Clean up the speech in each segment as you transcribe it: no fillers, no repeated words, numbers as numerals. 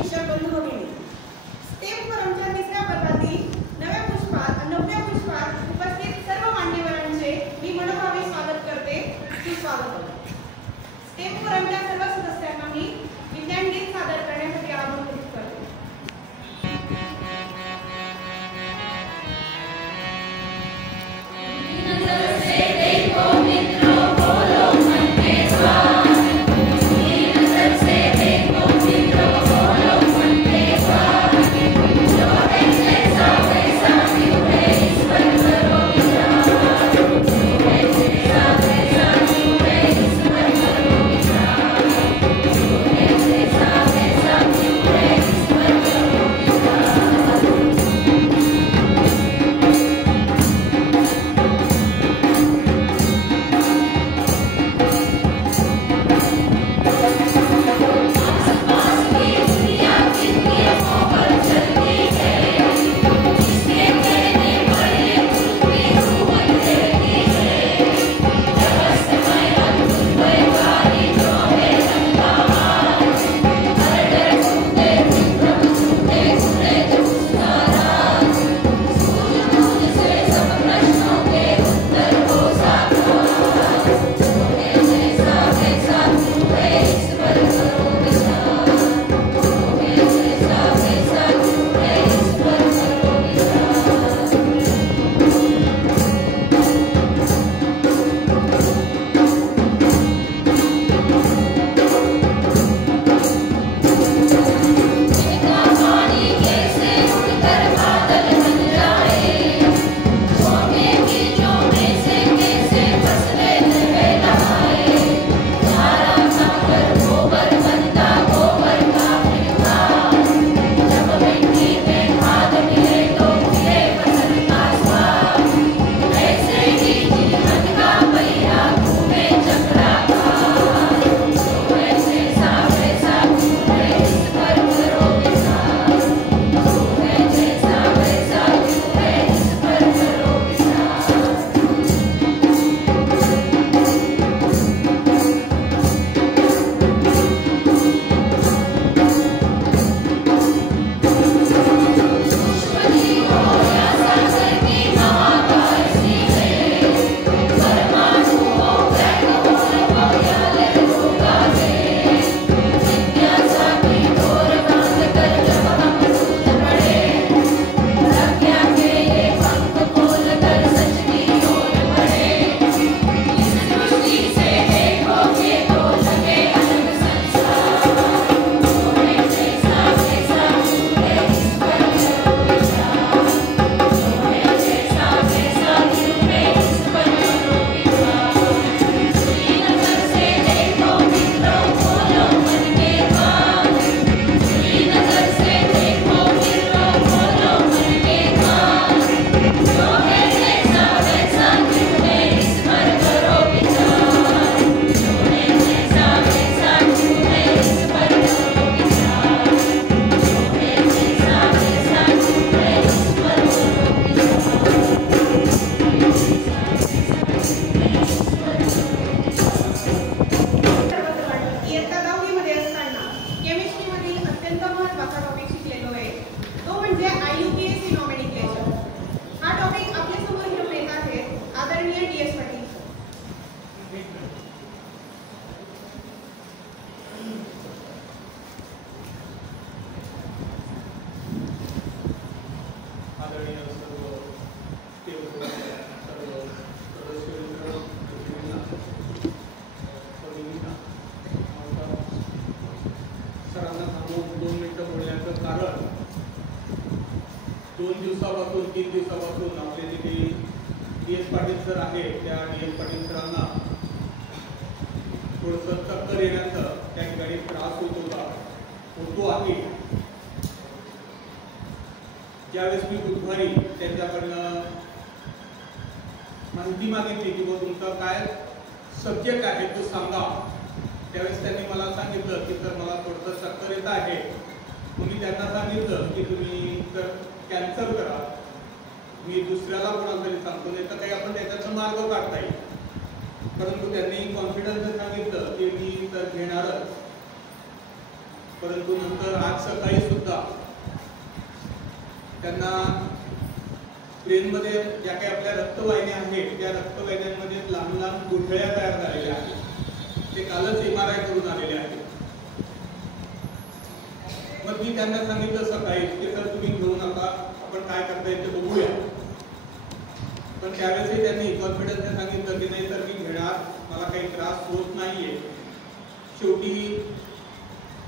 शिक्षक बंधू भगिनी, स्टेप फोरमच्या तिसऱ्या पर्वातील नव्या पुष्पात उपस्थित सर्व मान्यवरांचे मी मनोभावे स्वागत करते. सुस्वागत. स्टेप फोरमच्या सर्व सदस्यांना मी विज्ञान गीत सादर करण्यासाठी आमंत्रित करते. ज्यावेळेस मी बुधवारी त्यांच्याकडनं माहिती मागितली की तुमचा काय सब्जेक्ट आहे तो सांगा, त्यावेळेस त्यांनी मला सांगितलं की तर मला थोडंसं चक्कर येत आहे. मी त्यांना सांगितलं की तुम्ही तर कॅन्सल करा, मी दुसऱ्याला कोणाला तरी सांगतो, नाही तर काही आपण त्याच्यातून मार्ग काढता येईल. परंतु त्यांनी कॉन्फिडन्स सांगितलं की मी तर घेणारच. परंतु नंतर आज सकाळी सुद्धा त्यांना ब्रेनमध्ये ज्या काही आपल्या रक्तवाहिन्या आहेत त्या रक्तवाहिन्यांमध्ये लहान लहान गुठळ्या तयार झालेल्या आहेत. ते कालच MRI करून आलेले आहेत. मग मी त्यांना सांगितलं सकाळी की सर तुम्ही घेऊ नका, आपण काय करता येईल ते बघूया. पण त्यावेळेसही त्यांनी कॉन्फिडन्सने सांगितलं की नाही सर मी घेणार, मला काही त्रास होत नाहीये. शेवटी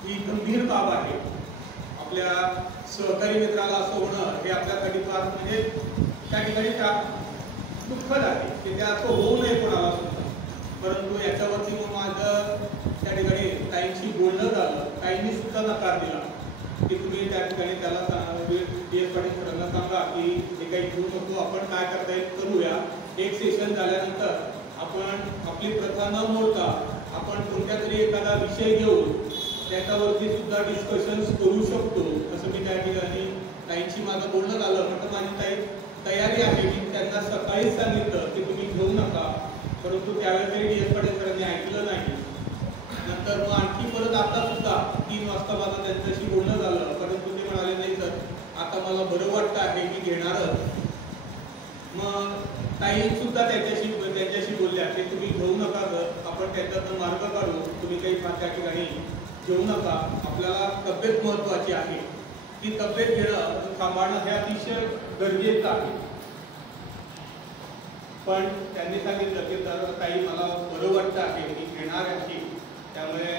ही गंभीर बाब आहे. आपल्या सहकारी मित्राला असं होणं हे आपल्यासाठी फार म्हणजे त्या ठिकाणी दुःखद आहे की ते असं होऊ नये कोणाला सुद्धा. परंतु याच्यावरती मग माझं त्या ठिकाणी ताईंशी बोलणं झालं. ताईंनी सुद्धा नकार दिला की तुम्ही त्या ठिकाणी त्याला DS पाटील सरांना सांगा की हे काही घेऊ नको, आपण काय करता येईल करूया. एक सेशन झाल्यानंतर आपण आपली प्रथा न मोडता आपण कोणत्या तरी एखादा विषय घेऊन त्याच्यावरती सुद्धा डिस्कशन्स करू शकतो असं मी त्या ठिकाणी ताईंशी माझं बोलणं झालं. म्हटलं माझी ताई तयारी आहे. मी त्यांना सकाळीच सांगितलं की तुम्ही घेऊ नका, परंतु त्यावेळेस DS पाटील सरांनी ऐकलं नाही. नंतर मग आणखी परत आता सुद्धा 3 वाजता माझं त्यांच्याशी बोलणं झालं, परंतु ते म्हणाले नाही सर आता मला बरं वाटतं आहे मी घेणारच. मग ताई सुद्धा त्यांच्याशी बोलल्या की तुम्ही घेऊ नका सर, आपण त्याच्यातून मार्ग काढू, तुम्ही काही त्या ठिकाणी घेऊ नका, आपल्याला तब्येत महत्वाची आहे. ती तब्येत घेणं सांभाळणं हे अतिशय गरजेचं आहे. पण त्यांनी सांगितलं की तर ताई मला बरं वाटतं आहे मी घेणार आहे. त्यामुळे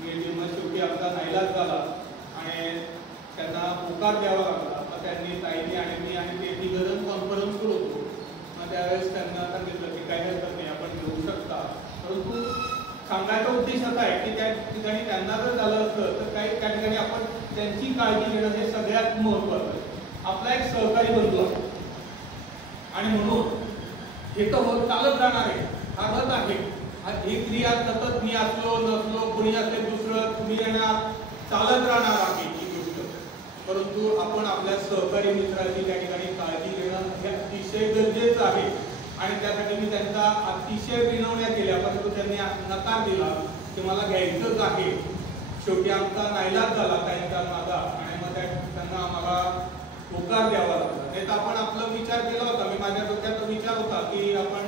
मी जेव्हा शेवटी आमचा नाईलाज झाला आणि त्यांना होकार द्यावा लागला. तर त्यांनी ताईंनी आणि मी आणि ते तिघजण कॉन्फरन्स करत होतो. मग त्यावेळेस त्यांना सांगितलं की काही हरकत नाही आपण घेऊ शकता. परंतु सांगायचा उद्देश असा आहे की त्या ठिकाणी त्यांना जर झालं असतं तर काही त्या ठिकाणी आपण त्यांची काळजी घेणं हे सगळ्यात महत्त्वाचं आहे. आपला एक सहकारी बंधू आहे आणि म्हणून हे तर होत चालत जाणार आहे, हा रथ आहे. ही क्रिया सतत मी असलो नसलो कोणी असेल दुसरं तुम्ही येणार चालत राहणार आहे ही गोष्ट. परंतु आपण आपल्या सहकारी मित्राची त्या ठिकाणी काळजी घेणं हे अतिशय गरजेचं आहे. आणि त्यासाठी मी त्यांचा अतिशय विनवण्या केल्या, परंतु त्यांनी नकार दिला की मला घ्यायचंच आहे. शेवटी आमचा नाईलाज झाला त्यांचा माझा आणि मग त्यांना आम्हाला होकार द्यावा लागला. नाही तर आपण आपला विचार केला होता, मी माझ्या डोक्यात विचार होता की आपण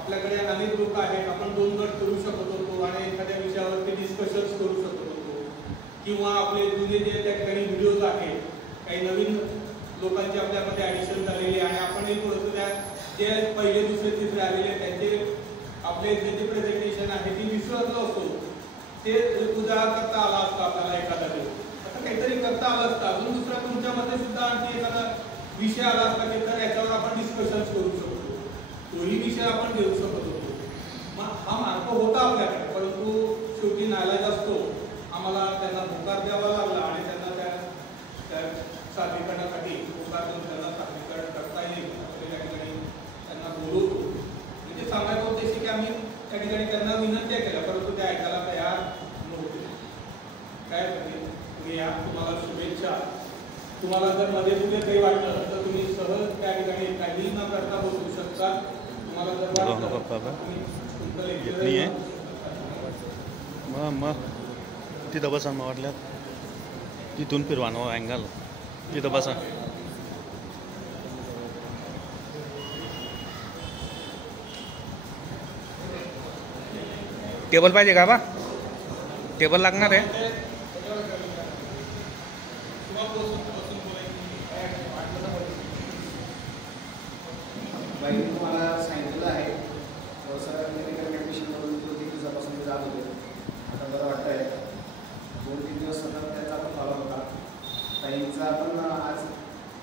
आपल्याकडे अनेक लोक आहेत, आपण 2 गट करू शकत होतो आणि एखाद्या विषयावरती डिस्कशन्स करू शकत होतो. किंवा आपले जुने जे त्या ठिकाणी व्हिडिओज आहेत, काही नवीन लोकांचे आपल्यामध्ये ॲडिशन झालेले आणि आपणही थोडंसं त्या जे पहिले दुसरे तिसरे आलेले त्यांचे आपले जे प्रेझेंटेशन आहे ते विसरलो असतो, ते उजाळा करता आला असता आपल्याला एखादा दिवस. असं काहीतरी करता आलं असतं. अजून दुसरा तुमच्यामध्ये सुद्धा आणखी एखादा विषय आला असता की तर याच्यावर आपण डिस्कशन्स करू शकतो, तोही विषय आपण घेऊ शकत होतो. मग हा मार्ग होता आपल्याकडे, परंतु शेवटी नाईलाज असतो. आम्हाला त्यांना होकार द्यावा लागला आणि त्यांना त्या सादरीकरणासाठी होकार देऊन त्यांना सादरीकरण करता येईल असं त्या ठिकाणी त्यांना बोलवतो. म्हणजे सांगायचा उद्देश की आम्ही त्या ठिकाणी त्यांना विनंत्या केल्या, परंतु ते ऐकायला तयार नव्हते. काय तुम्ही या, तुम्हाला शुभेच्छा. तुम्हाला जर मध्ये पुढे काही वाटलं तर तुम्ही सहज त्या ठिकाणी काही न करता बसू शकता. तुम्हाला जर वाटलं मग तिथं बसा, मग वाटल्यात तिथून फिरवानो अँगल तिथं बसा. टेबल पाहिजे का बा? टेबल लागणार आहे. तुम्हाला सांगितलं आहे थोडंसं मेडिकल कंडिशनमधून 2-3 दिवसापासून ते जात होते. आता बरं वाटतं आहे. 2-3 दिवस सतत त्याचा पण फॉलो होता. ताईंचा पण आज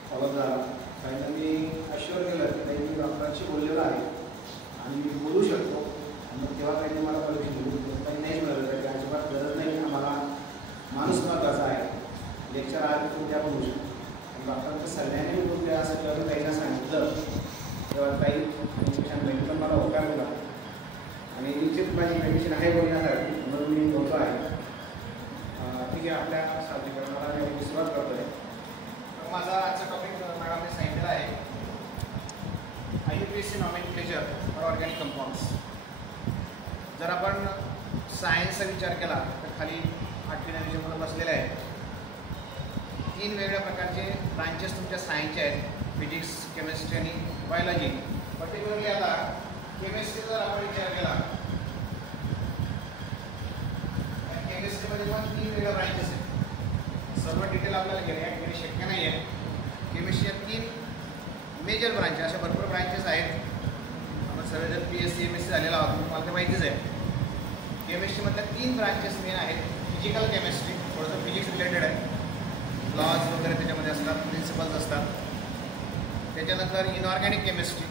फॉलो झाला. ताईंना मी अश्युअर केलं की ताई मी डॉक्टरांशी बोललेलो आहे आणि मी बोलू शकतो. आणि मग तेव्हा ताईंनी मला परमिशन दिली. ताई नाही मिळालं तर अजिबात गरज नाही, आम्हाला माणूस महत्त्वाचा आहे. लेक्चर आज उद्या पण होऊ शकतो. डॉक्टरांच्या सल्ल्याने बोलून त्या असं जेव्हा ताईंना सांगितलं तेव्हा ताई आणि पण मला होकार दिला आणि निश्चित माझी कंडिशन आहे बोलण्यासाठी म्हणून मी बोलतो आहे. ठीक आहे, आपल्या सादरीकरणाला मी सुरुवात करतो आहे. माझा आजचा टॉपिक मॅडमने सांगितलेला आहे IUPAC nomenclature for organic compounds. जर आपण सायन्सचा विचार केला तर खाली 8वी 9वीच्या मुलं बसलेले आहेत. 3 वेगवेगळ्या प्रकारचे ब्रांचेस तुमच्या सायन्सचे आहेत, फिजिक्स, केमिस्ट्री आणि बायोलॉजी. पर्टिक्युलरली आता केमिस्ट्रीचा जर आपण विचार केला, केमिस्ट्रीमध्ये पण 3 वेगवेगळ्या ब्रांचेस आहेत. सर्व डिटेल आपल्याला घेणे या ठिकाणी शक्य नाही आहे. केमिस्ट्री 3 मेजर ब्रांचेस, अशा भरपूर ब्रांचेस आहेत. आपण सर्व जर PSC MSc झालेला आहोत तुम्हाला ते माहितीच आहे. केमिस्ट्रीमधल्या 3 ब्रांचेस मेन आहेत. फिजिकल केमिस्ट्री, थोडंसं फिजिक्स रिलेटेड आहे, लॉज वगैरे त्याच्यामध्ये असतात, प्रिन्सिपल्स असतात. त्याच्यानंतर इनऑर्गॅनिक केमिस्ट्री,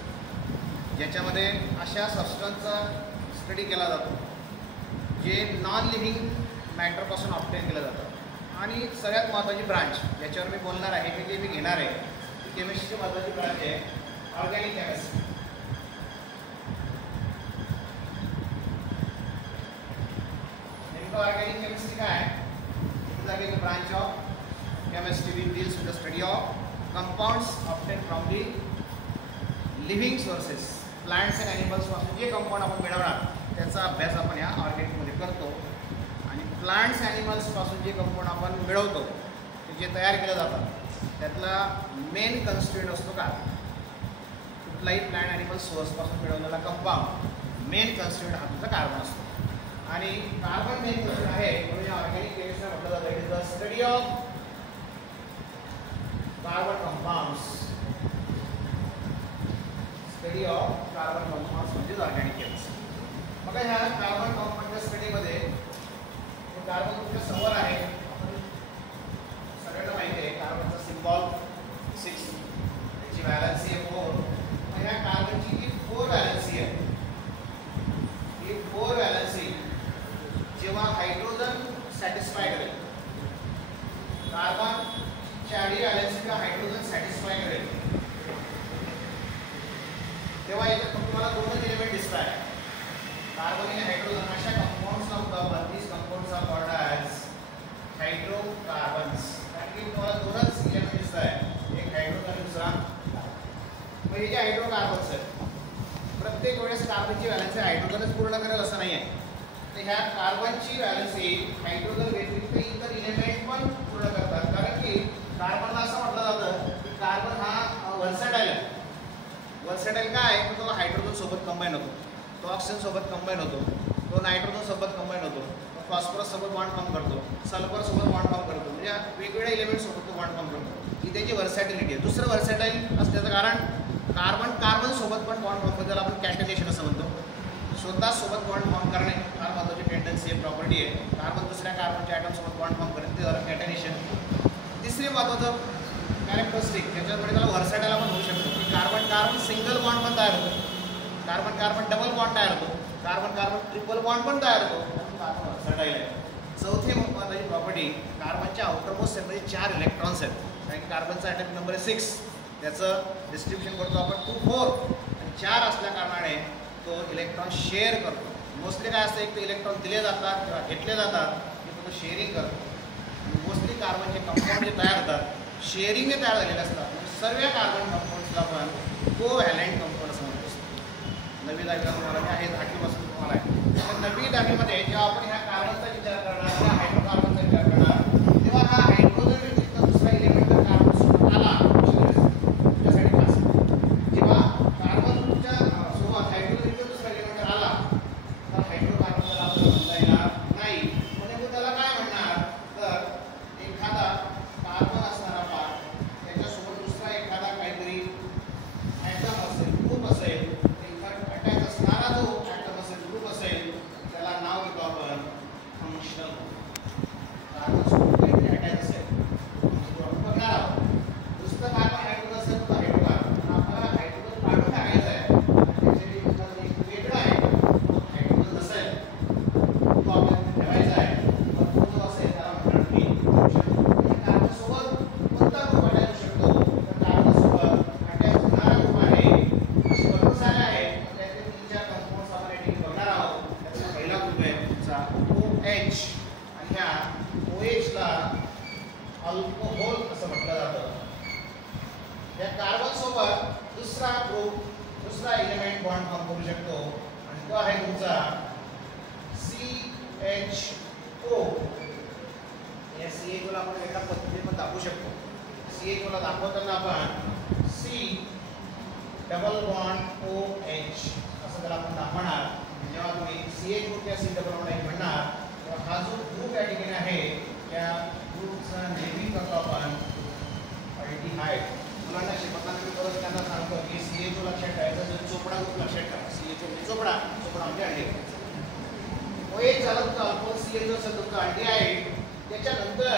ज्याच्यामध्ये अशा सबस्टन्सचा स्टडी केला जातो जे नॉन लिव्हिंग मॅटरपासून ऑब्टेन केलं जातं. आणि सगळ्यात महत्त्वाची ब्रांच ज्याच्यावर मी बोलणार आहे, की जे मी घेणार आहे, ती केमिस्ट्रीची महत्त्वाची ब्रांच आहे ऑर्गॅनिक केमिस्ट्री. Organic chemistry काय? It is again a branch of chemistry which deals with the study of compounds obtained from the living sources. Plants and animals पासून जे कंपाऊंड आपण मिळवणार त्याचा अभ्यास आपण या ऑर्गॅनिकमध्ये करतो. आणि प्लांट्स ॲनिमल्स पासून जे कंपाऊंड आपण मिळवतो ते जे तयार केलं जातं त्यातला मेन कन्स्टिट्यूएंट असतो का? कुठलाही प्लांट ॲनिमल सोर्सपासून मिळवलेला कंपाऊंड मेन कन्स्टिट्यूएंट हा तुमचा कार्बन असतो. आणि कार्बन मेन क्वेश्चन आहे म्हणून ऑर्गॅनिक केमिस्ट्री म्हटलं जातं it is the study of carbon compounds. Study of carbon compounds म्हणजे ऑर्गॅनिक केमिस्ट्री. मग ह्या कार्बन कंपाऊंडच्या स्टडीमध्ये कार्बन तुमच्या समोर आहे, आपण सगळ्यांना माहिती आहे कार्बनचा सिम्बॉल 6, त्याची व्हॅलन्सी आहे 4. मग ह्या कार्बनची जी 4 व्हॅलन्सी आहे, ही 4 व्हॅलन्सी जेव्हा हायड्रोजन सॅटिस्फाय करेल, कार्बन 4 व्हॅलन्सी का हायड्रोजन सॅटिस्फाय करेल, तेव्हा याच्यात तुम्हाला 2 एलिमेंट दिसत आहे, कार्बन आणि हायड्रोजन. अशा कंपाऊंड्सला आपण these compounds are called as hydrocarbons. कारण की तुम्हाला 2च एलिमेंट दिसत आहे, एक हायड्रोजन आणि दुसरा. मग हे जे हायड्रोकार्बन्स आहेत प्रत्येक वेळेस कार्बनची व्हॅलन्सी हायड्रोजनच पूर्ण करेल असं नाही आहे. तर ह्या कार्बनची व्हॅलन्सी हायड्रोजन व्यतिरिक्त इतर इलेमेंट पण पूर्ण करतात. कारण की कार्बनला असं म्हटलं जातं की कार्बन हा वर्सटाईल आहे. वर्सटाईल काय आहे? तो हायड्रोजन सोबत कंबाईन होतो, तो ऑक्सिजन सोबत कंबाईन होतो, तो नायट्रोजन सोबत कंबाईन होतो, तो फॉस्फरस सोबत बॉन्ड फॉर्म करतो, सल्फर सोबत बॉन्ड फॉर्म करतो. म्हणजे वेगवेगळ्या इलेमेंट सोबत तो बॉन्ड फॉर्म करतो. ही त्याची वर्सॅटिलिटी आहे. दुसरं वर्सॅटाईल असल्याचं कारण कार्बन सोबत पण बॉन्ड फॉर्म करतो, त्याला आपण कॅटेनेशन असं म्हणतो. स्वतः सोबत बॉन्ड फॉर्म करणे फार महत्त्वाची टेंडन्सी आहे, प्रॉपर्टी आहे. कार्बन दुसऱ्या कार्बनच्या ॲटमसोबत बॉन्ड फॉर्म करेल, ते झालं कॅटेनेशन. तिसरी महत्त्वाचं कॅरेक्टरिस्टिक त्याच्यामुळे त्याला वर्सॅटाईल आपण होऊ शकतो की कार्बन सिंगल बॉन्ड पण तयार होतो, कार्बन डबल बॉन्ड तयार होतो, कार्बन ट्रिपल बॉन्ड पण तयार होतो. कार्बन वर्सॅटाईल आहे. चौथी महत्त्वाची प्रॉपर्टी, कार्बनच्या आउटरमोस्ट सेलमध्ये 4 इलेक्ट्रॉन्स आहेत. कारण की कार्बनचा ॲटम नंबर आहे 6, त्याचं डिस्ट्रीब्युशन करतो आपण 2, 4 आणि 4 असल्या कारणाने तो इलेक्ट्रॉन शेअर करतो. मोस्टली काय असतं, एक तर इलेक्ट्रॉन दिले जातात किंवा घेतले जातात, की तो शेअरिंग करतो. मोस्टली कार्बनचे कंपाऊंड जे तयार होतात शेअरिंगने तयार झालेले असतात. सर्व कार्बन कंपाऊंड्सला आपण कोव्हॅलेंट कंपाऊंड असं म्हणत असतो. 9वी 10वीला तुम्हाला जे आहेत, 8वीपासून तुम्हाला आहे. तर 9वी 10वीमध्ये जेव्हा आपण ह्या कार्बनचा विचार करणार, ह्या हायड्रोकार्बनचा विचार करणार, तेव्हा हा हायड्रोजन व्यतिरिक्त दुसरा इलेमेंट जर कार्बन सोबत आला तुमच्यासाठी खास, जेव्हा कार्बनच्या सोबत हायड्रोजन व्यतिरिक्त दुसरा इलेमेंट आला तर हायड्रोकार्बनला आपल्याला म्हणता येणार नाही. म्हणजे त्याला काय म्हणणार, तर एखादा कार्बन असणारा पार्ट त्याच्यासोबत दुसरा एखादा काहीतरी ॲटम असेल, ग्रुप असेल, अटॅच असणारा जो ॲटम असेल, ग्रुप असेल, त्याला नाव देतो आपण फंक्शनल. कार्बनसोबत काहीतरी अटॅच असेल आपण बघणार आहोत. नुसतं कार्बन हायड्रोजन असेल तर हायड्रोकार्बन, आपल्याला हायड्रोजन काढून टाकायचं आहे. त्याच्यासाठी एक वेगळा आहे हायड्रोजन नसेल तो आपल्याला ठेवायचा आहे. तो जो असेल त्याला म्हणणार की फंक्शन. कार्बनसोबत कोणता ग्रुप अटॅच होऊ शकतो, तर कार्बनसोबत अटॅच होणारा ग्रुप आहे असे भरपूर सारे आहेत. त्यातले 3-4 कंपाऊंड्स आपण या ठिकाणी बघणार आहोत. त्याचा पहिला ग्रुप आहे तुमचा OH आणि ह्या OH ला अल्कोहोल असं म्हटलं जातं. या कार्बनसोबत दुसरा ग्रुप, दुसरा एलिमेंट बॉन्ड फॉर्म करू शकतो आणि तो आहे तुमचा CH2 या CH2 ला आपण एका पद्धतीने पण दाखवू शकतो. CH2 ला दाखवताना आपण C डबल बॉन्ड OH असं त्याला आपण दाखवणार. जेव्हा तुम्ही CH2 किंवा C डबल बॉन्ड OH म्हणणार तेव्हा हा जो ग्रुप या ठिकाणी आहे त्या ग्रुपचा नेहमी करतो आपण अल्डिहाइड. मुलांना शिकवताना मी परत त्यांना सांगतो की CH2 लक्षात ठेवायचा, जर चोपडा ग्रुप लक्षात ठेवा. CH2 म्हणजे चोपडा, चोपडा म्हणजे अल्डिहाइड. OH झाला तुमचा अल्कोहोल, CH2 असेल तुमचा अल्डिहाइड. त्याच्यानंतर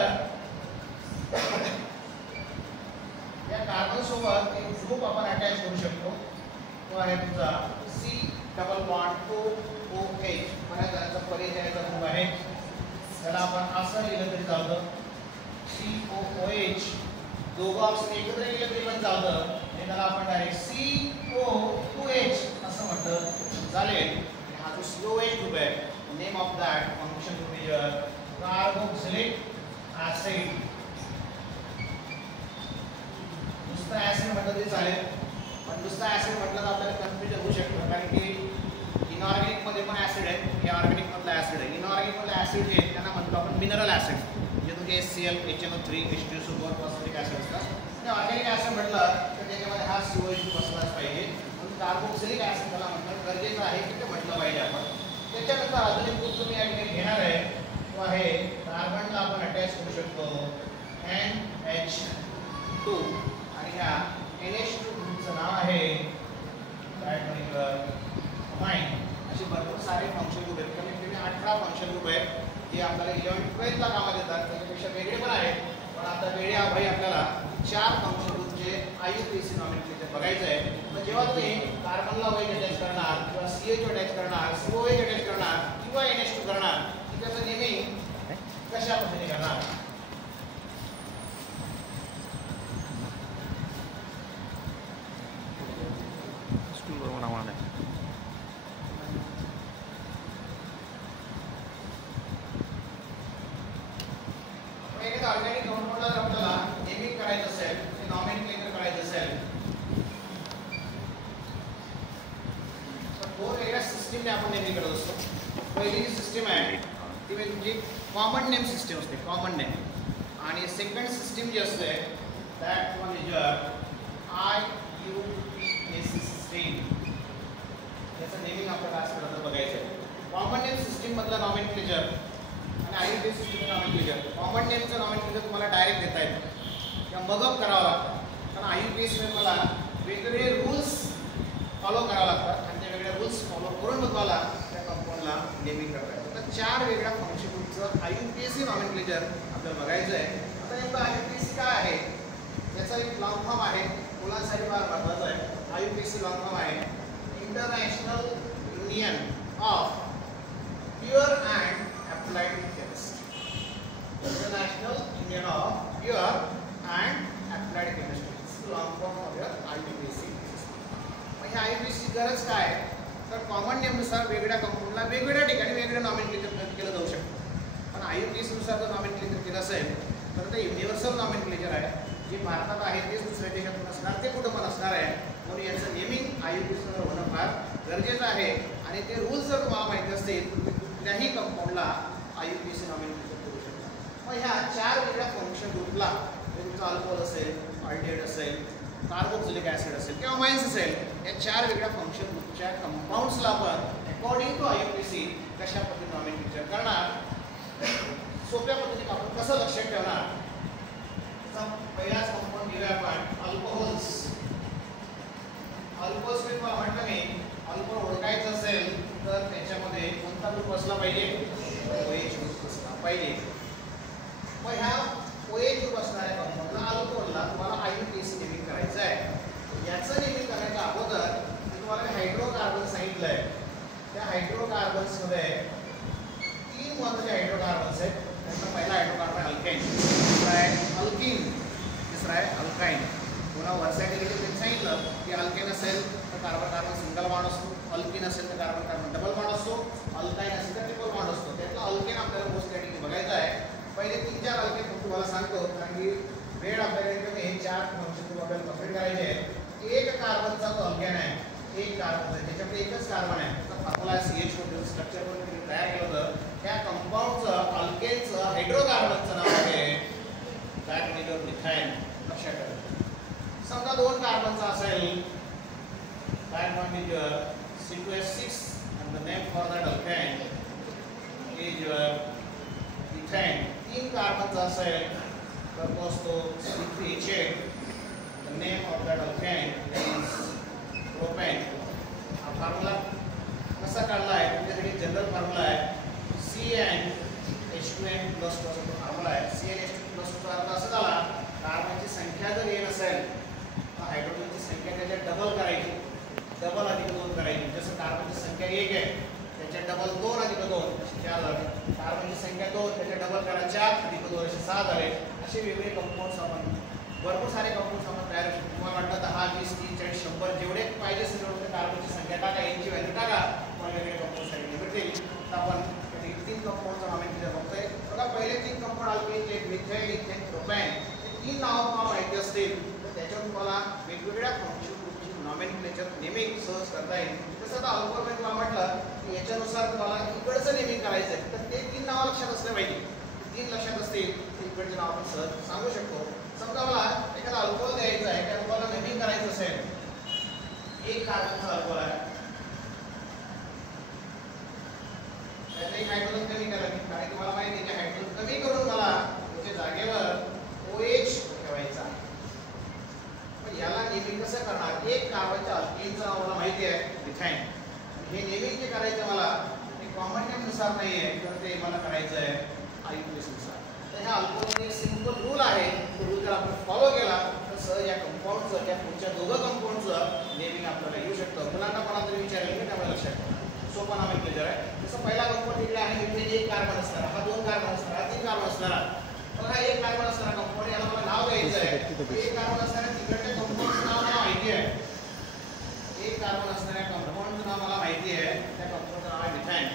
या कार्बन सोबत एक ग्रुप आपण अटॅच करू शकतो. तो आहे तुमचा C डबल बॉन्ड OH. बऱ्याच जणांचा परिचयाचा ग्रुप आहे, त्याला आपण असं लिहिलं तरी चालतं COOH. दोघं ऑप्शन एकत्र केलं तरी पण चालतं. त्याला आपण डायरेक्ट CO2H असं म्हटलं चालेल. हा जो COH ग्रुप आहे, name of that function group is carboxylic acid. नुसतं ऍसिड म्हटलं तरी चालेल, पण नुसतं ऍसिड म्हटलं तर आपल्याला कन्फ्युजन होऊ शकतं. कारण की इनऑर्गॅनिक मध्ये पण ऍसिड आहे, हे ऑर्गॅनिक मधला ऍसिड आहे. इनऑर्गॅनिक मधला ऍसिड जे आहे त्यांना म्हणतो आपण मिनरल ऍसिड, जे तुमचे HCl, HNO3, H2SO4 phosphoric acid असतात. आणि ऑर्गॅनिक ऍसिड म्हटलं तर त्याच्यामध्ये हा COH बसलाच पाहिजे. म्हणून कार्बोक्सिलिक ऍसिड त्याला म्हटलं गरजेचं आहे की ते म्हटलं पाहिजे आपण. त्याच्यानंतर अजून एक ग्रुप तुम्ही या ठिकाणी घेणार आहे, तो आहे कार्बनला आपण अटॅच करू शकतो NH2. आणि ह्या NH2 ग्रुपचं नाव आहे अमाइन. असे भरपूर सारे फंक्शन ग्रुप आहेत, कमीत कमी 18 फंक्शन ग्रुप आहेत जे आपल्याला 11th-12th ला कामात येतात. त्याच्यापेक्षा वेगळे पण आहेत, पण आता वेळेअभावी आपल्याला 4 फंक्शन ग्रुपचे IUPAC नॉमेनक्लेचर बघायचं आहे. तर जेव्हा तुम्ही कार्बनला OH अटॅच करणार किंवा CH अटॅच करणार, COH अटॅच करणार किंवा NH2 करणार, की त्याचं नेमिंग कशा पद्धतीने करणार? ऑर्गॅनिक कंपाऊंडला जर आपल्याला नेमिंग करायचं असेल, नॉमेनक्लेचर करायचं असेल, तर 2 वेगळ्या सिस्टीमने आपण नेमिंग करत असतो. पहिली जी सिस्टीम आहे ती म्हणजे तुमची कॉमन नेम सिस्टीम असते, कॉमन नेम. आणि सेकंड सिस्टीम जी असते that one is IUPAC system. याचं नेमिंग आपल्याला आज करत बघायचं आहे. कॉमन नेम सिस्टीम मधलं नॉमेनक्लेचर आणि IUPAC सिस्टीम नॉमेनक्लेचर. कॉमन नेमचं नॉमेनक्लेचर तुम्हाला डायरेक्ट देता येतं किंवा मगअप करावं लागतं. कारण IUPAC मध्ये मला वेगवेगळे रूल्स फॉलो करावे लागतात आणि ते वेगळे रूल्स फॉलो करून तुम्हाला त्या कंपाऊंडला नेमिंग करता येतं. तर 4 वेगळ्या फंक्शन ग्रुपचं IUPAC नॉमेनक्लेचर आपल्याला बघायचं आहे. आता नेमकं IUPAC काय आहे, त्याचा एक लॉंग फॉर्म आहे, मुलांसाठी फार महत्त्वाचं आहे. IUPAC लॉंग फॉर्म आहे international union of pure and applied chemistry. International union of pure and applied chemistry long form of your IUPAC. मग ह्या IUPAC गरज काय, तर कॉमन नेमनुसार वेगळ्या कंपाऊंडला वेगवेगळ्या ठिकाणी वेगळं नॉमेनक्लेचर केलं जाऊ शकतं. पण IUPAC नुसार जर नॉमेनक्लेचर केलं असेल तर ते युनिव्हर्सल नॉमेनक्लेचर आहे, जे भारतात आहे तेच दुसऱ्या देशातून असणार, ते कुठं पण असणार आहे. म्हणून याचं नेमिंग IUPAC नुसार होणं फार गरजेचं आहे. आणि ते रूल्स जर तुम्हाला माहिती असतील तर कुठल्याही कंपाऊंडला IUPAC नॉमेनक्लेचर करू शकता. मग ह्या 4 वेगळ्या फंक्शन ग्रुपला तुमचं अल्कोहोल असेल, अल्डिहाइड असेल, कार्बोक्सिलिक ऍसिड असेल किंवा अमाइन्स असेल, या 4 वेगळ्या फंक्शन ग्रुपच्या कंपाऊंड्सला आपण अकॉर्डिंग टू IUPAC कशा पद्धतीने नॉमेनक्लेचर करणार, सोप्या पद्धतीने आपण कसं लक्षात ठेवणार. पहिलाच कंपाऊंड घेऊया आपण अल्कोहोल्स. अल्कोहोल्स मी तुम्हाला म्हटलं मी अल्कोहोल ओळखायचं असेल तर त्याच्यामध्ये कोणता ग्रुप असला पाहिजे, OH ग्रुप असला पाहिजे. मग ह्या OH ग्रुप असणाऱ्या कंपाऊंडला अल्कोहोलला तुम्हाला IUPAC नेमिंग करायचं आहे. याचं नेमिंग करण्याच्या अगोदर तुम्हाला हायड्रोकार्बन सांगितलं आहे. त्या हायड्रोकार्बन्समध्ये 3 महत्त्वाचे हायड्रोकार्बन्स आहेत. त्याचा पहिला हायड्रोकार्बन अल्काइन, दुसरा आहे अल्किन, तिसरा आहे अल्काइन. पुन्हा वर्सॅटिलिटी त्यांनी सांगितलं की अल्केन असेल तर कार्बन कार्बन सिंगल बॉन्ड असतो, अल्किन असेल तर कार्बन कार्बन डबल बॉन्ड असतो, अल्काइन असेल तर ट्रिपल बॉन्ड असतो. त्यातला अल्केन आपल्याला मोस्ट कॅटेगरी बघायचं आहे. पहिले 3-4 अल्केन मी तुम्हाला सांगतो कारण की वेळ आपल्याकडे हे 4 फंक्शन आपल्याला कंप्लीट करायचे आहेत. एक कार्बनचा जो अल्केन आहे, एक कार्बन त्याच्यामध्ये एकच कार्बन आहे, त्याचा फॉर्म्युला CH4 स्ट्रक्चर पण तयार केलं होतं. त्या कंपाऊंडचं अल्केनचं हायड्रोकार्बनचं नाव आहे दॅट मेजर मिथाइल. लक्षात ठेवा. समजा 2 कार्बनचा असेल that one is your C2H6 and the name for that alkane is your ethane. 3 कार्बनचा असेल तर तो C3H8. The name of that alkane is propane. हा फॉर्म्युला कसा काढला आहे तुमच्यासाठी जनरल फॉर्म्युला आहे CnH2n++ फॉर्म्युला आहे. CnH2n++ चा अर्थ असा झाला कार्बनची संख्या जर n असेल तर हायड्रोजनची संख्या त्याच्यात डबल करायची, डबल अधिक 2 करायची. जसं कार्बनची संख्या 1 आहे त्याच्यात डबल 2 अधिक 2 असे 4 झाले. कार्बनची संख्या 2 त्याच्यात डबल करा 4 अधिक 2 असे 6 झाले. असे वेगवेगळे कंपाऊंड्स आपण भरपूर सारे कंपाऊंड्स आपण तयार करू. तुम्हाला वाटतं 10, 20, 30, 40, 100 जेवढे पाहिजे तेवढे कार्बनची संख्या टाका, यांची व्हॅल्यू टाका, तुम्हाला वेगवेगळे कंपाऊंड सांगितले भेटतील. तर आपण 3 कंपाऊंडचं नाव माहिती बघतोय. बघा पहिले 3 compound alkane, methyl, ethane, propane हे 3 नावं तुम्हाला माहिती असतील तर त्याच्यावर तुम्हाला वेगवेगळ्या फंक्शन ग्रुपची नॉमेनक्लेचर नेमिंग सहज करता येईल. जसं आता अल्कोहोल तुम्हाला म्हटलं की याच्यानुसार तुम्हाला इकडचं नेमिंग करायचं आहे तर ते 3 नावं लक्षात असले पाहिजे. 3 लक्षात असतील तर इकडचे नाव आपण सहज सांगू शकतो. समजा मला एखादा अल्कोहोल द्यायचा आहे त्या तुम्हाला नेमिंग करायचं असेल 1 कार्बनचा अल्कोहोल आहे त्याला एक हायड्रोजन कमी करायची कारण तुम्हाला माहिती आहे की हायड्रोजन कमी करून मला त्याच्या जागेवर OH ठेवायचा. पण याला नेमिंग कसं करणार? 1 कार्बनच्या अल्केनचं नाव मला माहिती आहे मिथाइल. हे नेमिंग जे करायचं मला ते कॉमन नेम नुसार नाही आहे तर ते मला करायचं आहे आययुएस नुसार. तर ह्या अल्कोहोलचे सिंपल रूल आहे. तो रूल जर आपण फॉलो केला तर सहज या कंपाऊंडचं त्या पुढच्या दोघं कंपाऊंडचं नेमिंग आपल्याला येऊ शकतं. मुलांना कोणा तरी विचारलं की त्यामुळे लक्षात ठेवा. सोपा नॉमेनक्लेचर आहे. जसं पहिला कंपाऊंड इकडे आहे इथे 1 कार्बन असणार, हा 2 कार्बन असणार, हा 3 कार्बन असणार. बघा 1 कार्बन असणारा कंपाऊंड याला मला नाव द्यायचं आहे. 1 कार्बन असणाऱ्या तिकडच्या कंपाऊंडचं नाव मला माहिती आहे. 1 कार्बन असणाऱ्या कंपाऊंडचं नाव मला माहिती आहे. त्या कंपाऊंडचं नाव आहे मिथाइल.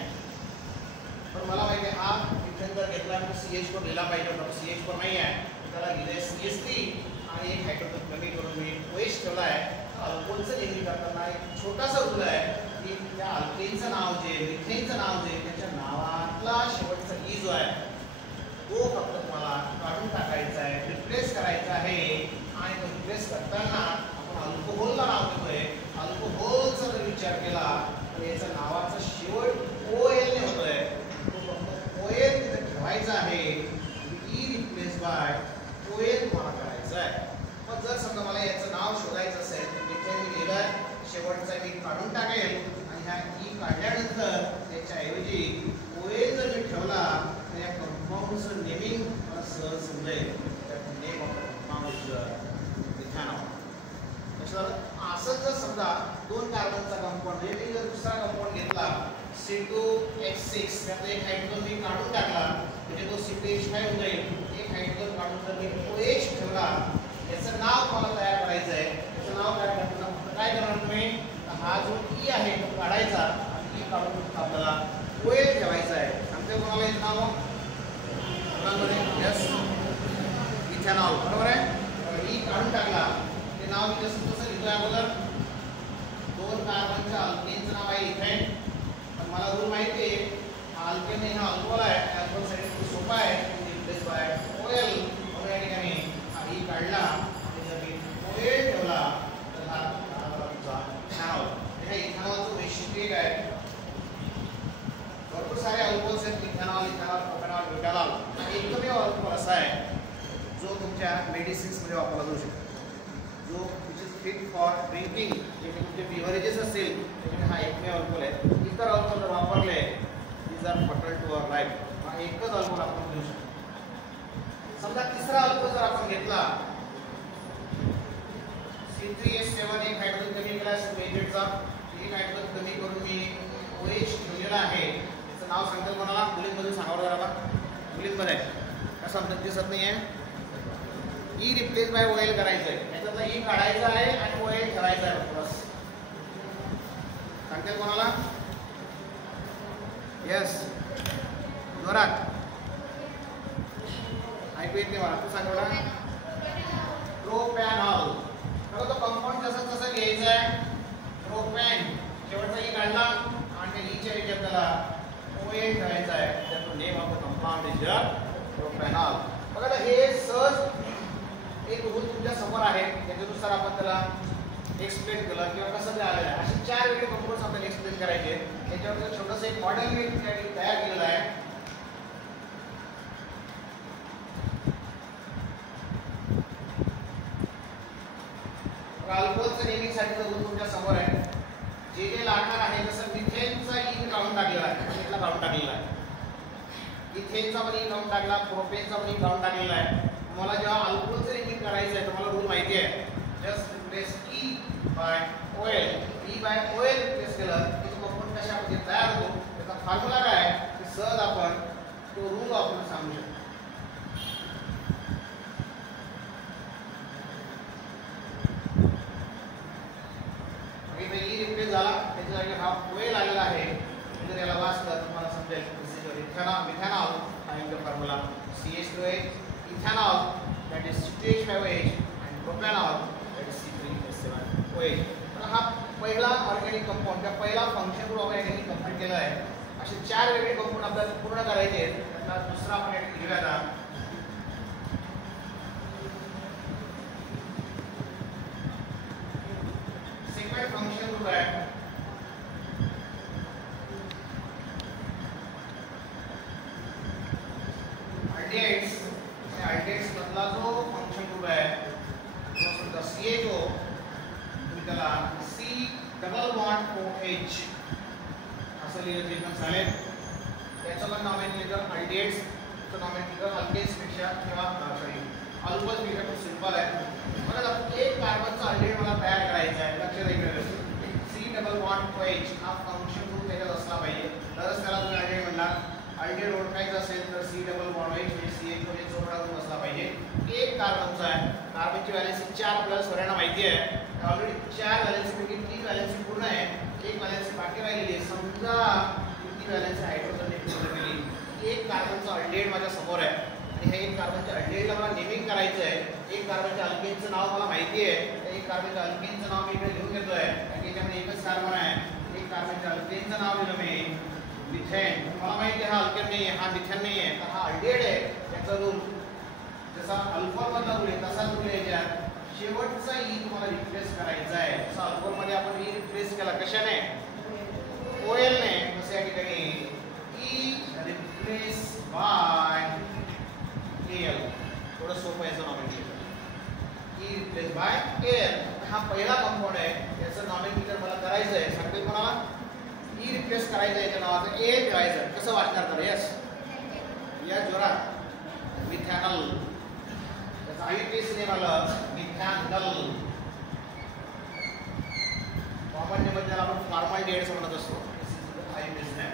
पण मला माहिती आहे हा मिथाइल जर घेतला तर CH4 लिहिला पाहिजे होता. CH4 नाही आहे त्याला लिहिले CH3 आणि एक हायड्रोजन कमी करून मी OH ठेवला आहे. अल्कोहोलचं नेमिंग करताना एक छोटासा रूल आहे की त्या अल्केनचं नाव जे मिथेनचं नाव जे त्याच्या नावातला शेवटचा ई जो आहे तो फक्त तुम्हाला काढून टाकायचा आहे, रिप्लेस करायचा आहे. आणि तो रिप्लेस करताना आपण अल्कोहोलला नाव देतोय. अल्कोहोलचा जर विचार केला तर याच्या नावाचा शेवट OL ने होतोय. तो फक्त OL तिथे ठेवायचा आहे. ई रिप्लेस बाय OL तुम्हाला करायचं आहे. मग जर समजा मला याचं नाव शोधायचं असेल तर तिथे मी लिहिलं शेवटचा मी काढून टाकेल आणि ह्या ई काढल्यानंतर त्याच्याऐवजी OL जर मी ठेवला तर या कंपाऊंडचं नेमिंग मला सहज समजेल. Name of compound methanol. असं जर समजा 2 कार्बनचा कंपाऊंड म्हणजे मी जर दुसरा कंपाऊंड घेतला C2H6 त्यातला एक हायड्रोजन मी काढून टाकला म्हणजे तो C2H5 होऊन जाईल. एक हायड्रोजन काढून जर मी OH ठेवला याचं नाव तुम्हाला तयार करायचं आहे. याचं नाव तयार करताना काय करणार तुम्ही? हा जो ई आहे तो काढायचा आणि ई काढून आपल्याला OL ठेवायचा आहे. सांगते कोणाला याचं नाव? यस इथेनॉल बरोबर आहे. ई काढून टाकला ते नाव मी जसं तसं लिहितोय अगोदर. 2 कार्बनच्या अल्केनचं नाव आहे इथेन. पण मला रूल माहिती आहे हा अल्केन नाही हा अल्कोहोल आहे. अल्कोहोल साठी खूप सोपा आहे. Replace by OL. म्हणून या ठिकाणी हा ई काढला आणि जर मी OL ठेवला तर हा तुमचा इथेनॉल. हे इथेनॉलचं वैशिष्ट्य काय आहे? भरपूर सारे अल्कोहोल्स आहेत. Ethanol, propanol, butanol. एकमेव अल्कोहोल असा आहे जो तुमच्या मेडिसिन्स मध्ये वापरला जाऊ शकतो. जो which is fit for drinking जे तुमचे बिव्हरेजेस असतील त्याच्यामध्ये हा एकमेव अल्कोहोल आहे. इतर अल्कोहोल जर वापरले दीज आर फटल टू अवर लाईफ. हा एकच अल्कोहोल आपण घेऊ शकतो. समजा तिसरा अल्कोहोल जर आपण घेतला C3H7 एक हायड्रोजन कमी केला मेथेटचा. एक हायड्रोजन कमी करून मी OH ठेवलेला आहे. त्याचं नाव सांगतात कोणाला? मुलींमध्ये सांगावं जरा बा. मुलींमध्ये असं आमचं दिसत नाही आहे. ई रिप्लेस बाय OL करायचं आहे. याच्यातला ई काढायचा आहे आणि OL ठेवायचा आहे. बस सांगते कोणाला? यस जोरात ऐकू येते मला. तू सांग मला. प्रोपॅनॉल. बघा तो कंपाऊंड जसं तसं घ्यायचं आहे. प्रोपॅन शेवटचा ई काढला आणि त्या ईच्या याच्यात त्याला OL ठेवायचा आहे. Name of the compound is propanol. बघा आता हे सहज एक रूल तुमच्या समोर आहे, त्याच्यानुसार आपण त्याला एक्सप्लेन केलं किंवा कसं ते आलेलं आहे. असे 4 वेगळे कंपाउंड्स आपल्याला एक्सप्लेन करायचे. त्याच्यावर छोटंसं एक मॉडेल मी तयार केलेलं आहे. अल्कोहोलचं नेमिंगसाठी रूल तुमच्या समोर आहे. जे जे लागणार आहे जसं मिथेनचा ई काढून टाकलेला आहे, इथला काढून टाकलेला आहे. इथेनचा पण ई काढून टाकला, प्रोपेनचा पण ई काढून टाकलेला आहे. मला जेव्हा अल्कोहोलचं नेमिंग करायचं आहे तुम्हाला रूल माहिती आहे. Just replace E by O L. E by O L replace केलं की तो कंपाऊंड कशामध्ये तयार होतो, त्याचा फॉर्म्युला काय आहे ते सहज आपण तो रूल वापरून सांगू शकतो. ई रिप्लेस झाला, त्याच्या जागी हा ओएल आलेला आहे. जर याला वाचलं तुम्हाला समजेल methanol and the formula CH2H, ethanol that is C2H5OH and propanol that is C3H7OH. तर हा पहिला ऑर्गॅनिक कंपाऊंड त्या पहिला फंक्शन ग्रुप आपण याने कंप्लीट केला आहे. असे 4 वेगळे कंपाऊंड आपल्याला पूर्ण करायचे आहेत. त्यातला दुसरा आपण याने घेऊया आता. सेकंड फंक्शन ग्रुप आहे अल्डिहाइड्स. अल्डिहाइड्स मधला जो फंक्शन ग्रुप आहे तो सुद्धा CHO, तुम्ही त्याला C डबल बॉन्ड OH असं लिहिलं तरी पण चालेल. त्याचं पण नॉमेनक्लेचर अल्डिहाइड्स चं नॉमेनक्लेचर अल्केन्स पेक्षा किंवा सॉरी अल्कोहोल्स पेक्षा खूप सिंपल आहे. बघा एक कार्बनचा अल्डिहाइड मला तयार करायचा आहे. लक्ष द्या C डबल बॉन्ड OH हा फंक्शन ग्रुप त्याच्यात असला पाहिजे तरच त्याला तुम्ही अल्डिहाइड म्हणणार. अल्डिहाइड ओळखायचं असेल तर C डबल बॉन्ड OH म्हणजे CH मध्ये जोडा करून असला पाहिजे. एक कार्बनचा आहे. कार्बनची व्हॅलेन्सी 4 प्लस सगळ्यांना माहिती आहे. ऑलरेडी 4 व्हॅलेन्सी पैकी 3 व्हॅलेन्सी पूर्ण आहे, एक व्हॅलेन्सी बाकी राहिलेली आहे. समजा ती व्हॅलेन्सी हायड्रोजनने पूर्ण केली. एक कार्बनचा अल्डिहाइड माझ्या समोर आहे आणि हे एक कार्बनच्या अल्डिहाइडला मला नेमिंग करायचं आहे. एक कार्बनच्या अल्केनचं नाव मला माहिती आहे. एक कार्बनच्या अल्केनचं नाव मी इकडे लिहून घेतोय आणि याच्यामध्ये एकच कार्बन आहे. एक कार्बनच्या अल्केनचं नाव लिहिलं मी मिथेन. मला माहिती आहे हा अल्केन नाही आहे, हा मिथेन नाही आहे, तर हा अल्डिहाइड आहे. त्याचा रूल जसा अल्कोहोल मधला रूल आहे तसाच रूल आहे. याच्यात शेवटचा ई तुम्हाला रिप्लेस करायचा आहे. जसं अल्कोहोल मध्ये आपण ई रिप्लेस केला कशाने, ओएल ने, तसं या ठिकाणी ई रिप्लेस बाय एल. थोडं सोपं याचं nomenclature. E replace by L हा पहिला कंपाऊंड आहे. याचं नॉमेनक्लेचर मला करायचं आहे. सांगते कोणाला ई रिप्लेस करायचं आहे, याच्या नावाचं ए ठेवायचं. कसं वाचणार तर यस या जोरात मिथॅनल. त्याचं आयटीएस नेम आलं मिथॅनल. कॉमन त्याला आपण फॉर्मल्डिहाइड्स म्हणत असतो. ITS name.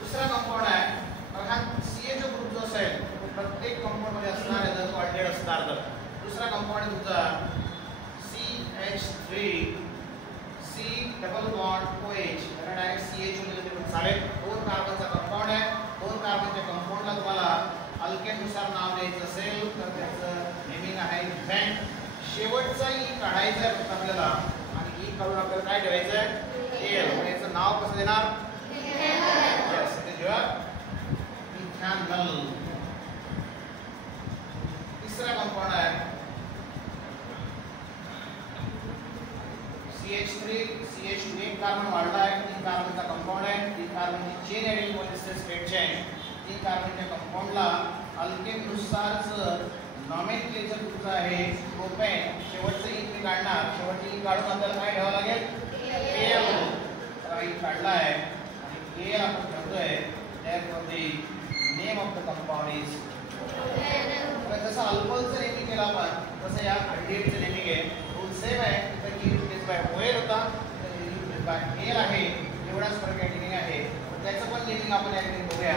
दुसरा कंपाऊंड आहे हा CHO ग्रुप जो असेल तो प्रत्येक कंपाऊंड मध्ये असणार आहे जर तो अल्डिहाइड असणार तर. दुसरा कंपाऊंड तुमचा CH3 C double bond OH त्याला डायरेक्ट CHO लिहिलं तरी पण चालेल. 2 कार्बनचा कंपाऊंड आहे. 2 कार्बनच्या कंपाऊंडला तुम्हाला अल्केननुसार नाव द्यायचं असेल तर त्याचं नेमिंग आहे इथेन. शेवटचा ई काढायचा आहे फक्त आपल्याला आणि ई काढून आपल्याला काय ठेवायचं आहे एल. म्हणजे याचं नाव कसं देणार यस ते जेव्हा मिथॅनल. तिसरा कंपाऊंड आहे CH3 CH2 एक कार्बन वाढला आहे. 3 कार्बनचा कंपाऊंड आहे. 3 कार्बनची chain adding polyester straight chain. 3 कार्बनच्या कंपाऊंडला अल्केन नुसारचं नॉमेनक्लेचर तुमचं आहे प्रोपेन. शेवटचं ई तुम्ही काढणार. शेवटचं ई काढून आपल्याला काय ठेवावं लागेल एल. तर ई काढला आहे आणि एल आपण ठेवतोय. therefore the name of the compound is जसं अल्कोहोलचं नेमिंग केलं आपण तसं या अल्डिहाइडचं नेमिंग आहे. रूल सेम आहे. तर ई रिप्लेस बाय ओएल होता, तर ई रिप्लेस बाय एल आहे. एवढाच फरक या ठिकाणी आहे. त्याचं पण नेमिंग आपण या ठिकाणी बघूया.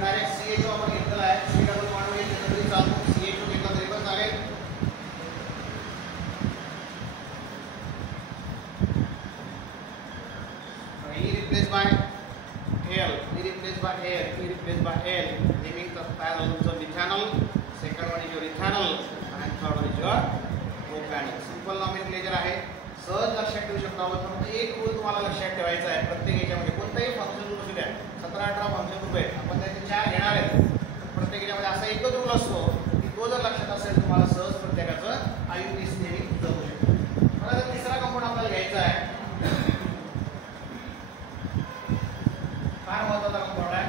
डायरेक्ट CHO आपण घेतलेला आहे. C डबल बॉन्ड OH घेतलं तरी चालतो. CHO घेतला तरी पण चालेल. E replace by L. E replace by L. E replace by L. Naming काय झालं तुमचं मिथॅनल. सेकंड वन इज योर इथॅनल आणि third one is your propanol. Simple nomenclature आहे, सहज लक्षात ठेवू शकतो आपण. फक्त एक रूल तुम्हाला लक्षात ठेवायचा आहे प्रत्येक याच्यामध्ये. कोणताही फंक्शन रूल असू द्या, 17-18 फंक्शन रूल आहेत, आपण त्याचे 4 घेणार आहेत. प्रत्येक याच्यामध्ये असा एकच रूल असतो की तो जर लक्षात असेल तुम्हाला सहज प्रत्येकाचं आयुर्वेद नेहमी जमू शकतो. मला जर तिसरा कंपाऊंड आपल्याला घ्यायचा आहे, फार महत्वाचा कंपाऊंड आहे,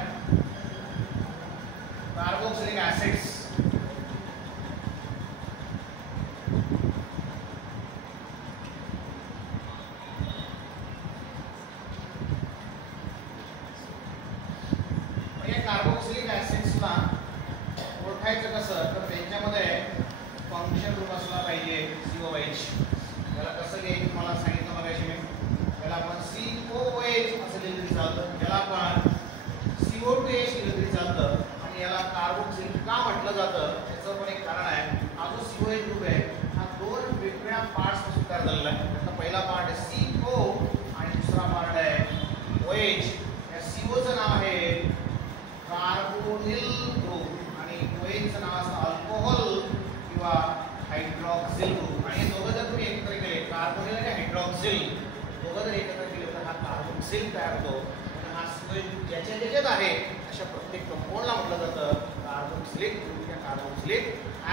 कार्बोक्सिलिक ऍसिड्स. कार्बोक्सिलिक ऍसिड्सला ओळखायचं कसं, तर त्यांच्यामध्ये फंक्शन ग्रुप असला पाहिजे COH. त्याला कसं घ्यायचं मला सांगितलं मगाशी मी. त्याला आपण COOH असं लिहिलं तरी चालतं, त्याला आपण CO2H लिहिलं तरी चालतं. आणि याला कार्बोक्सिल का म्हटलं जातं त्याचं पण एक कारण आहे. हा जो COH ग्रुप आहे हा 2 वेगवेगळ्या पार्ट्स पासून तयार झालेला आहे. त्याचा पहिला पार्ट आहे CO आणि दुसरा पार्ट आहे OH. या COचं नाव आहे कार्बोनिल ग्रुप आणि OHचं नाव असतं अल्कोहोल किंवा हायड्रॉक्सिल ग्रुप. आणि हे दोघं जर तुम्ही एकत्र केले, कार्बोनिल आणि हायड्रॉक्सिल दोघं जर एकत्र केले तर हा कार्बोक्सिल तयार होतो. आणि हा COH ज्याच्या ज्याच्यात आहे अशा प्रत्येक कंपाऊंडला म्हटलं जातं कार्बोक्सिलिक ग्रुप किंवा कार्बोक्सिलिक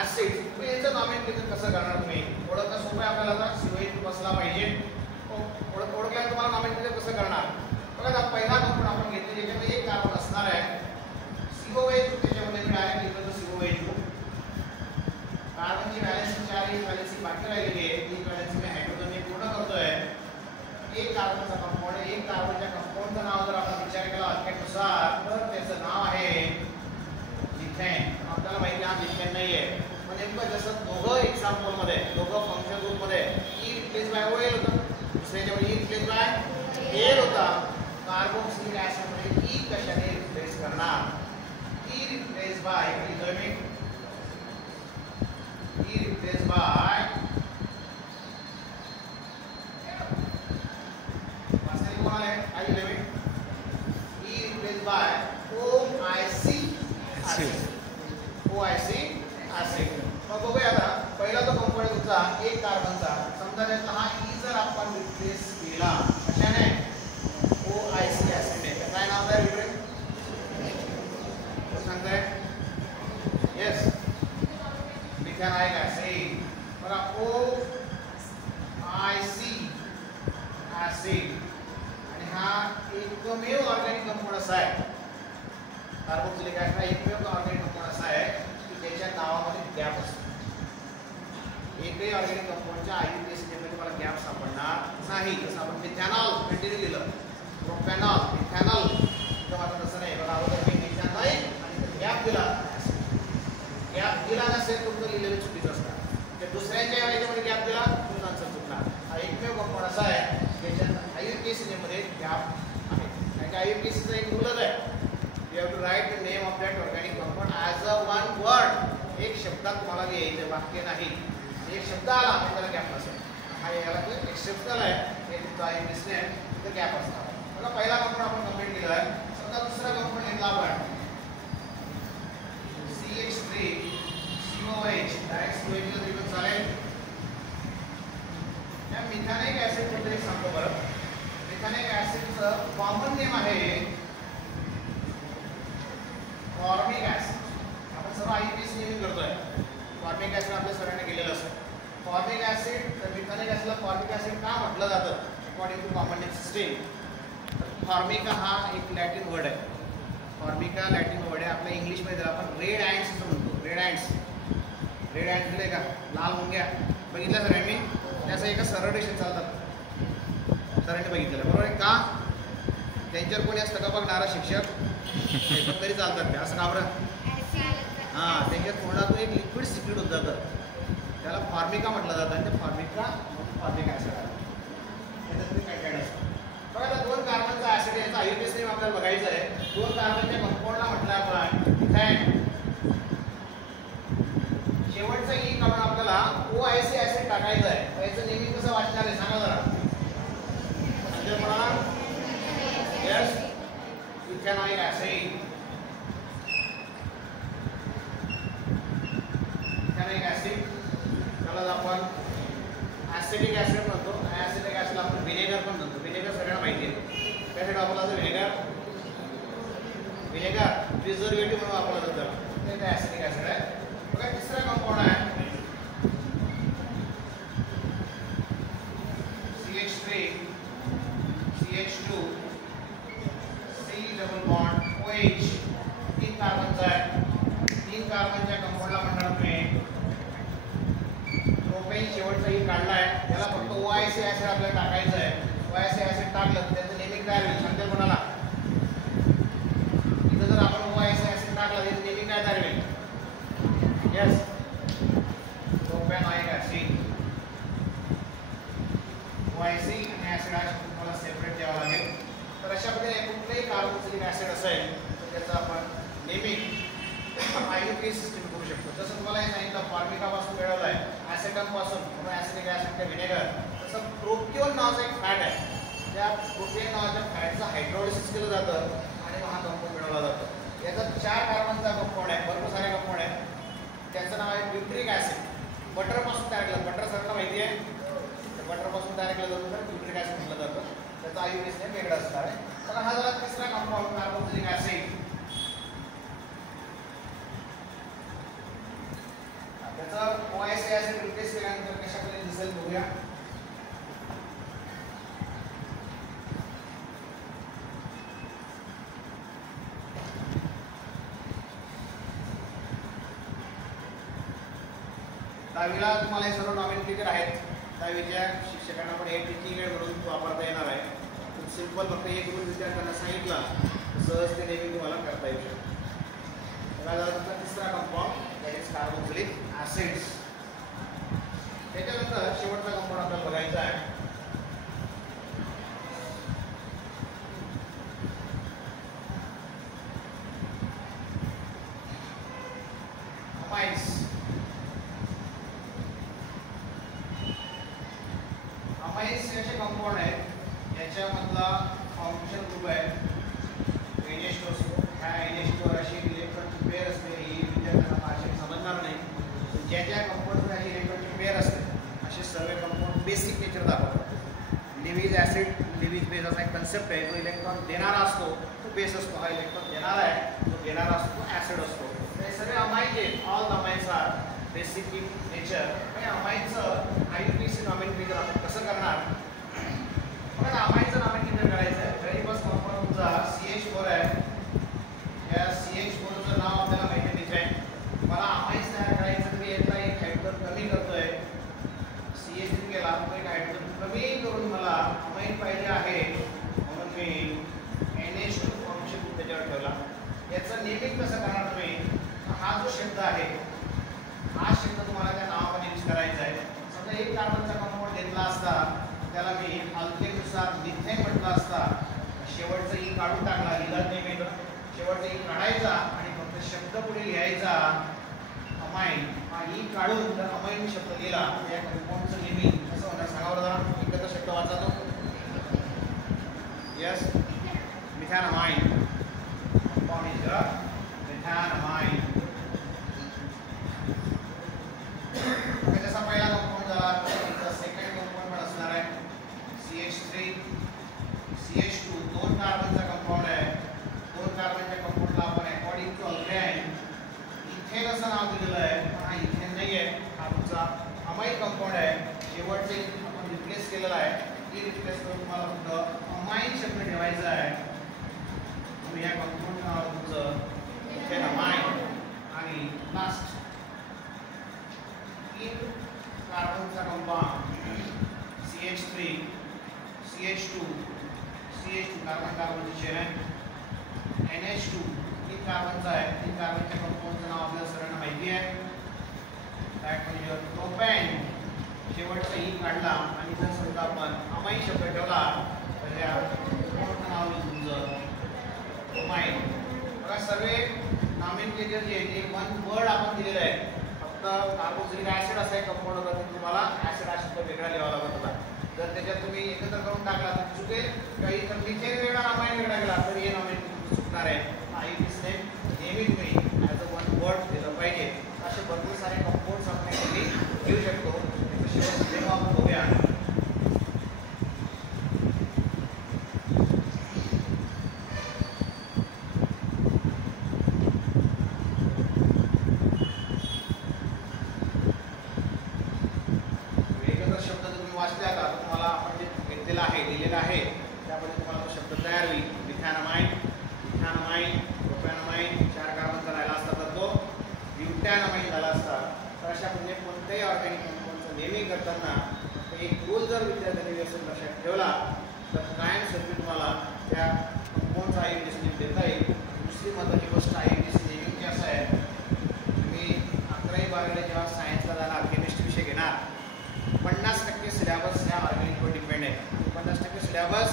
ऍसिड. तुम्ही याचं नॉमेनक्लेचर कसं करणार, तुम्ही ओळखणं सोपं आहे आपल्याला. आता COH ग्रुप असला पाहिजे, ओळखल्यावर तुम्हाला नॉमेनक्लेचर कसं करणार. बघा आता पहिला कंपाऊंड आपण घेतलं ज्याच्यामध्ये एक कार्बन असणार आहे COH. त्याच्यामध्ये मी डायरेक्ट लिहिलं तर COH ग्रुप. कार्बनची व्हॅलेन्सी 4 आहे, व्हॅलेन्सी बाकी राहिलेली आहे. ती व्हॅलेन्सी मी हायड्रोजनने पूर्ण करतोय. एक कार्बनचा कंपाऊंड आहे. एक कार्बनच्या कंपाऊंडचं नाव जर आपण विचार केला अल्केटनुसार तर त्याचं नाव आहे मिथेन. आपल्याला माहिती आहे हा मिथेन नाहीये, पण नेमकं जसं दोघं एक्झाम्पलमध्ये दोघं फंक्शन ग्रुपमध्ये E रिप्लेस बाय OL होतं, दुसऱ्याच्यामध्ये E रिप्लेस बाय एल होता. कार्बोक्सिलिक ऍसिडमध्ये E कशाने रिप्लेस करणार. E replaced by E replaced by वास्तविक कोणाला आहे काय लिहिले मी E replaced by OIC acid. मग बघूया आता पहिला तो कंपाऊंड आहे तुमचा एक कार्बनचा. समजा त्याचा हा E जर आपण रिप्लेस केला कशाने OIC ऍसिड ने, काय नाव आहे विक्रे सांगताय. Yes methanoic acid. बघा OIC ऍसिड. आणि हा एकमेव ऑर्गॅनिक कंपाऊंड असा आहे, कार्बोक्सिलिक ऍसिड हा एकमेव ऑर्गॅनिक कंपाऊंड असा आहे की त्याच्या नावामध्ये गॅप असतो. एकही ऑर्गॅनिक कंपाऊंडच्या IUPAC मध्ये तुम्हाला गॅप सापडणार नाही. जसं आपण मिथेनॉल कंटिन्यू लिहिलं, प्रोपॅनॉल, मिथेनॉल, तर आता तसं नाही. बघा अगोदर मी मिथेनाइल आणि गॅप दिला, गॅप दिला नसेल तुमचं लिहिलेलं चुकीचं असणार. ते दुसऱ्यांच्या याच्यामध्ये गॅप दिला तुमचं आन्सर चुकणार. हा एकमेव कंपाऊंड असा आहे ज्याच्यात IUPAC मध्ये गॅप आहे. कारण की IUPACचा एक रूलच आहे, you have to write the name of that organic compound as a one word. एक शब्दात तुम्हाला लिहायचं, वाक्य नाही. एक शब्द आला आणि त्याला गॅप नसेल, हा याला एक्सेप्शनल आहे. हे तुमचा IUPAC ने तिथं गॅप असणार. बघा पहिला कंपाऊंड आपण कंप्लीट केलेला आहे. समजा दुसरा कंपाऊंड घेतला आपण CH3 COH, डायरेक्ट COH ला दिलं चालेल. या मिथेनाइक ऍसिड बद्दल एक सांगतो बरं. मिथेनाइक ऍसिडचं कॉमन नेम आहे फॉर्मिक ऍसिड. आपण सर्व IUPAC नेहमी करतोय. फॉर्मिक ऍसिड आपल्या सरांनी केलेलं असतं. फॉर्मिक ऍसिड तर मिथेनाइक ऍसिडला फॉर्मिक ऍसिड का म्हटलं जातं according to common name system. Formica हा एक लॅटिन वर्ड आहे. फॉर्मिका लॅटिन वर्ड आहे. आपल्या इंग्लिशमध्ये जर आपण रेड अँट्स असं म्हणतो, रेड अँट्स. रेड अँट्स दिले का लाल मुंग्या बघितल्या सरांनी, त्याचं एका सरळ रेषेत चालतात. सरांनी बघितलेलं बरोबर आहे का. त्यांच्यावर कोणी असतं का बघणारा शिक्षक, पण तरी चालतात ते असं का बरं. हां त्यांच्यात तोंडातून एक लिक्विड सिक्रेट होत जातं, त्याला फॉर्मिका म्हटलं जातं. आणि ते फॉर्मिक ऍसिड आहे. त्याच्यात तुम्ही काय काय असतं बघा. आता 2 कार्बनचा ऍसिड याचा IUPAC नेम आपल्याला बघायचं आहे. 2 कार्बनच्या कंपाऊंडला म्हटलं आपण मिथेन. शेवटचा E काढून आपल्याला OIC ऍसिड टाकायचं आहे. याचं नेहमी कसं वाचणार आहे सांगा जरा. म्हणजे मला येस मिथेनाइक ऍसिड. मिथेनाइक ऍसिड वापरायचं विनेगर प्रिझर्वेटिव्ह म्हणून वापरलं जातं. ते ॲसिडिक ॲसिड आहे. बघा तिसरा कंपाऊंड आहे CH3 CH2 C double bond OH. 3 कार्बनचा आहे. 3 कार्बनच्या कंपाऊंडला म्हणणार तुम्ही प्रोपेन. शेवटचा ही काढलाय, त्याला फक्त OIC ऍसिड आपल्याला टाकायचं आहे. OIC ऍसिड टाकलं त्याचं नेमिंग तयार होईल. सांगते कोणाला? इथं जर आपण OIC ऍसिड टाकला त्याचं नेमिंग काय तयार होईल? Yes, propanoic acid. OIC आणि ऍसिड हा तुम्हाला सेपरेट द्यावा लागेल. तर अशा पद्धतीने कुठलंही कार्बोक्सिलिक ऍसिड असेल तर त्याचं आपण नेमिंग आययुपी सिस्टम करू शकतो. जसं तुम्हाला हे सांगितलं फॉर्मिकापासून मिळवलं आहे, ॲसेटम पासून म्हणून ॲसिडिक ॲसिड ते व्हिनेगर. तसं प्रोपिओन नावाचं एक फॅट आहे. त्या प्रोपिओन नावाच्या फॅटचं हायड्रोलिसिस केलं जातं आणि मग हा कंपाऊंड मिळवला जातो. याचा 4 कार्बनचा कंपाऊंड आहे, भरपूर सारे कंपाऊंड आहे. त्याचं नाव आहे ब्युट्रिक ॲसिड. बटरपासून तयार केलं, बटर सगळं माहिती आहे. बटरपासून तयार केलं जातं तर ब्युट्रिक ॲसिड म्हटलं जातं. त्याचा आययुपी नेम वेगळा असणार आहे. तर हा झाला तिसरा कंपाऊंड कार्बोक्सिलिक ॲसिड. त्याचा OIC ऍसिड रिप्लेस केल्यानंतर कशा पद्धतीने दिसेल बघूया. दहावीला तुम्हाला हे सर्व नॉमेनक्लेचर आहेत. दहावीच्या शिक्षकांना पण हे 3 वेळ म्हणून वापरता येणार आहे. खूप सिंपल, फक्त एक रूल विद्यार्थ्यांना सांगितला सहज ते नेहमी तुम्हाला करता येऊ शकतं. त्याचा तिसरा compound that is carboxylic acids. त्याच्यानंतर शेवटचा कंपाऊंड आपल्याला बघायचा आहे अमाइन्स. अमाइन्स याचे कंपाऊंड आहेत. याच्यामधला फंक्शन ग्रुप आहे NH2. ह्या NH2 अशी इलेक्ट्रॉनची पेअर असते. ही विद्यार्थ्यांना भाषेत समजणार नाही. ज्या ज्या कंपाऊंडवर अशी इलेक्ट्रॉनची पेअर असते असे सर्व कंपाऊंड बेसिक नेचर दाखवतात. लिव्हिज ॲसिड, लिव्हिज बेस असा एक कन्सेप्ट आहे. जो इलेक्ट्रॉन देणारा असतो तो बेस असतो. हा इलेक्ट्रॉन देणारा आहे, तो घेणारा असतो तो ॲसिड असतो. हे सगळे अमाइन्स आहेत. All the amines are basic in nature. आणि अमाइन्सचं आययुपीसी नॉमेनक्लेचर आपण कसं करणार? बघा, अमाइन्सचं नॉमेनक्लेचर करायचं आहे. व्हेरी फर्स्ट कंपाऊंड तुमचा CH4 आहे. या CH4चं नाव आपल्याला माहिती आहे. मला अमाइन्स तयार करायचं तर मी यातला एक हायड्रोजन कमी करतोय. CH3 केला तो एक हायड्रोजन कमी करून मला अमाइन पाहिजे आहे म्हणून मी NH2 फंक्शन त्याच्यावर ठेवला. याचं नेमिंग कसं करणार तुम्ही? हा जो शब्द आहे हा शब्द तुम्हाला त्या नावामध्ये यूज करायचा आहे. समजा 1 कार्बनचा कंपाऊंड घेतला असता त्याला मी अल्केनुसार मिथेन म्हटलं असता. शेवटचा ई काढून टाकला, लिहिला नाही. शेवटचा ई काढायचा आणि फक्त शब्द पुढे लिहायचा अमाइन. हा ई काढून जर अमाइन शब्द लिहिला तर या कंपाऊंडचं नेमिंग कसं होणार सांगा बरं. एकदा शब्द वाचा तो. Yes, methanamine. Compound is methanamine. जसा पहिला कंपाऊंड झाला तसा सेकंड कंपाऊंड पण असणार आहे CH3 CH2. 2 कार्बनचा कंपाऊंड आहे. 2 कार्बनच्या कंपाऊंडला आपण अकॉर्डिंग टू अल्केन इथेन असं नाव दिलेलं आहे. पण हा इथेन नाही आहे, हा तुमचा अमाइन कंपाऊंड आहे. शेवटचे आपण रिप्लेस केलेला आहे. ही रिप्लेस करून तुम्हाला फक्त अमाइन शब्द ठेवायचा आहे. तुम्ही या कंपाऊंड नाव तुमचं इथेन अमाइन. आणि लास्ट 3 कार्बनचा कंपाऊंड CH3 CH2 कार्बन कार्बनची चेन आहे. NH2 3 कार्बनचा आहे. 3 कार्बनच्या कंपाऊंडचं नाव आपल्याला सगळ्यांना माहिती आहे. दॅट म्हणजे प्रोपेन. शेवटचा ई काढला आणि जर समजा आपण अमाइन शब्द ठेवला तर या कंपाऊंडचं नाव येईल तुमचं अमाइन. बघा, सर्व नॉमेनक्लेचर जे आहे ते 1 वर्ड आपण दिलेलं आहे. फक्त कार्बोक्सिलिक ॲसिड असा एक कंपाऊंड होता तर तुम्हाला ॲसिड हा शब्द वेगळा लिहावा लागत होता. जर त्याच्यात तुम्ही एकत्र करून टाकला तर चुकेल. काही तर मिथेन वेगळा अमाइन वेगळा गेला तर हे नॉमेनक्लेचर चुकणार आहे. आययुपीसी नेम नेहमी तुम्ही ॲज अ 1 वर्ड दिलं पाहिजे. असे भरपूर सारे कंपाऊंड्स आपण घेऊ शकतो. त्याचं शेवट जेव्हा आपण बघूया. लिहिलेलं आहे त्यामध्ये तुम्हाला तो शब्द तयार होईल. मिथॅनामाइन, इथॅनामाइन, प्रोपॅनामाइन, 4 कार्बनचा राहिला असता तर तो ब्युटॅनामाइन झाला असता. तर अशा म्हणजे कोणत्याही ऑर्गॅनिक कंपाऊंडचं नेमिंग करताना एक रूल जर विद्यार्थ्यांनी व्यवस्थित लक्षात ठेवला तर कायमस्वरूपी तुम्हाला त्या कंपाऊंडचा IUPAC नेम देता येईल. दुसरी महत्त्वाची गोष्ट IUPAC नेमिंगची असं आहे, तुम्ही 11वी 12वीला जेव्हा सायन्सला जाणार, केमिस्ट्री विषय घेणार, 50% सिलेबस ह्या ऑर्गॅनिकवर डिपेंड आहे. 50% सिलेबस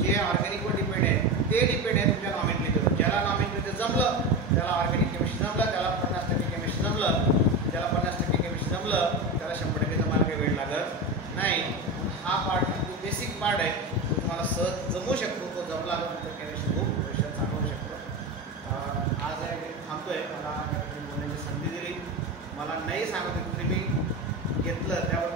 जे ऑर्गॅनिकवर डिपेंड आहे ते डिपेंड आहे तुमच्या नॉमेनक्लेचरवर. ज्याला नॉमेनक्लेचर जमलं त्याला ऑर्गॅनिक केमिस्ट्री जमलं, त्याला 50% केमिस्ट्री जमलं, ज्याला 50% केमिस्ट्री जमलं त्याला 100% जमायला काही वेळ लागत नाही. हा पार्ट जो बेसिक पार्ट आहे तो तुम्हाला सहज जमू शकतो. तो जमला तर तुमचं केमिस्ट्री खूप भविष्यात चांगलं होऊ शकतं. आज या थांबतोय. मला बोलण्याची संधी दिली. मला नाही सांगत तुम्ही घेतलं त्याबद्दल